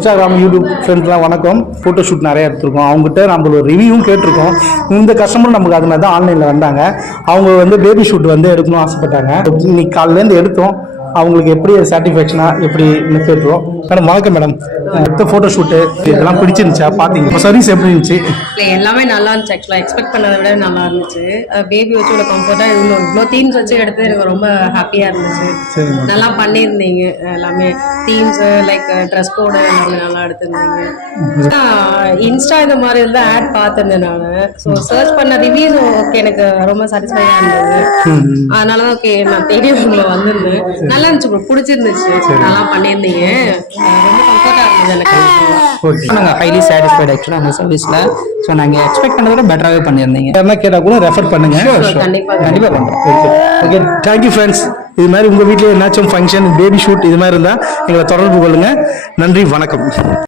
Instagram YouTube ஃப்ரெண்ட்ஸ்லாம் வணக்கம். Photo shoot நிறைய எடுத்திருக்கோம். அவங்ககிட்ட நம்ம ஒரு ரிவ்யூவும் கேட்டிருக்கோம். இந்த கஸ்டமர் நமக்கு அது மாதிரி தான் ஆன்லைனில் வந்தாங்க. அவங்க வந்து பேபி ஷூட் வந்து எடுக்கணும்னு ஆசைப்பட்டாங்க. இன்னைக்கு காலையிலேருந்து எடுத்தோம். அவங்களுக்கு எப்படி சாட்டிஸ்ஃபேக்ஷனாக எப்படி கேட்டுருவோம். மேடம் வணக்கம் மேடம். அடுத்த ஃபோட்டோ ஷூட்டு இதெல்லாம் பிடிச்சிருந்துச்சா? பார்த்தீங்க சர்வீஸ் எப்படி இருந்துச்சு? இல்லை எல்லாமே நல்லா இருந்துச்சு. ஆக்சுவலாக எக்ஸ்பெக்ட் பண்ணதை விட நல்லா இருந்துச்சு. பேபி வச்சு இவ்வளோ கம்ஃபர்ட்டாக இவ்வளோ தீம்ஸ் வச்சு எடுத்து எனக்கு ரொம்ப ஹாப்பியாக இருந்துச்சு. நல்லா பண்ணியிருந்தீங்க. எல்லாமே தீம்ஸ் லைக் ட்ரெஸ் கோடு எல்லாமே நல்லா எடுத்திருந்தீங்க. இன்ஸ்டா இந்த மாதிரி இருந்தால் ஆட் பார்த்துருந்தேன் நான். ஸோ சர்ச் பண்ண ரிவ்யூஸ் ஓகே எனக்கு ரொம்ப சாட்டிஸ்ஃபைடாக இருந்தது. அதனால தான் ஓகே நான் தேடி உங்களை வந்திருந்தேன். நல்லா இருந்துச்சு ப்ரோ, பிடிச்சிருந்துச்சு. நல்லா பண்ணியிருந்தீங்க. ரொம்ப கம்ஃபர்ட்டாக இருந்தது எனக்கு. நாங்கள் ஹைலி சாட்டிஸ்ஃபைட் ஆக்சுவலாக அந்த சர்வீஸில். ஸோ நாங்கள் எக்ஸ்பெக்ட் பண்ணதை விட பெட்டராகவே பண்ணியிருந்தீங்க. என்ன கேட்டால் கூட ரெஃபர் பண்ணுங்க. கண்டிப்பாக பண்ணுறோம். Okay thank you friends. இது மாதிரி உங்கள் வீட்டில் என்னாச்சும் ஃபங்க்ஷன் பேபி ஷூட் இது மாதிரி இருந்தால் எங்களை தொடர்பு கொள்ளுங்கள். நன்றி, வணக்கம்.